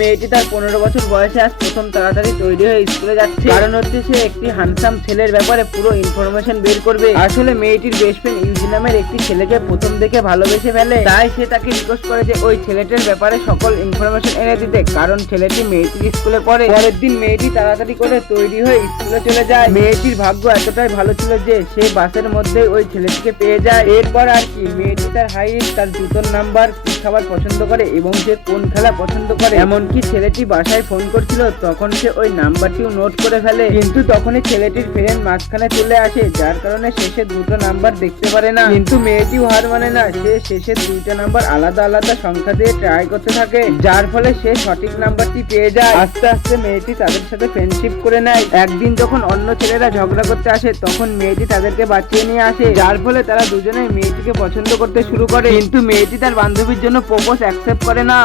মেয়েটি তার 15 বছর বয়সে আজ প্রথম তাড়াতাড়ি তৈরি হয়ে স্কুলে যাচ্ছে। কারণ হচ্ছে সে একটি হ্যান্ডসাম ছেলের ব্যাপারে পুরো ইনফরমেশন বের করবে। আসলে মেয়েটির বেস্ট ফ্রেন্ড ইউজি নামের একটি ছেলেকে প্রথম দেখে ভালোবেসে ফেলে, তাই সে তাকে রিকোয়েস্ট করে যে ওই ছেলেটির ব্যাপারে সকল ইনফরমেশন এনে দিতে, কারণ ছেলেটি মেয়েটির স্কুলে পড়ে। পরের দিন মেয়েটি তাড়াতাড়ি করে তৈরি হয়ে স্কুলে চলে যায়। মেয়েটির ভাগ্য এতটাই ভালো ছিল যে সে বাসের মধ্যে ওই ছেলেটিকে পেয়ে যায়। এরপর আর কি, মেয়েটি তার হাইট, তার জুতোর নাম্বার, কি খাবার পছন্দ করে এবং সে কোন খেলা পছন্দ করে, এমনকি ছেলেটি বাসায় ফোন করছিল তখন সে ওই নাম্বারটিও নোট করে ফেলে। কিন্তু তখনই ছেলেটির ফ্রেন্ড মাঝখানে চলে আসে, যার কারণে শেষের দুটো নাম্বার দেখতে পারে না। কিন্তু মেয়েটিও হার মানে না, সে শেষের দুইটা নাম্বার আলাদা আলাদা সংখ্যা দিয়ে ট্রাই করতে থাকে, যার ফলে সে সঠিক নাম্বারটি পেয়ে যায়। আস্তে আস্তে মেয়েটি তাদের সাথে ফ্রেন্ডশিপ করে নেয়। একদিন যখন অন্য ছেলেরা ঝগড়া করতে আসে তখন মেয়েটি তাদেরকে বাঁচিয়ে নিয়ে আসে, যার ফলে তারা দুজনেই মেয়েটিকে পছন্দ করতে শুরু করে। কিন্তু মেয়েটি তার বান্ধবীর জন্য প্রপোজ অ্যাকসেপ্ট করে না।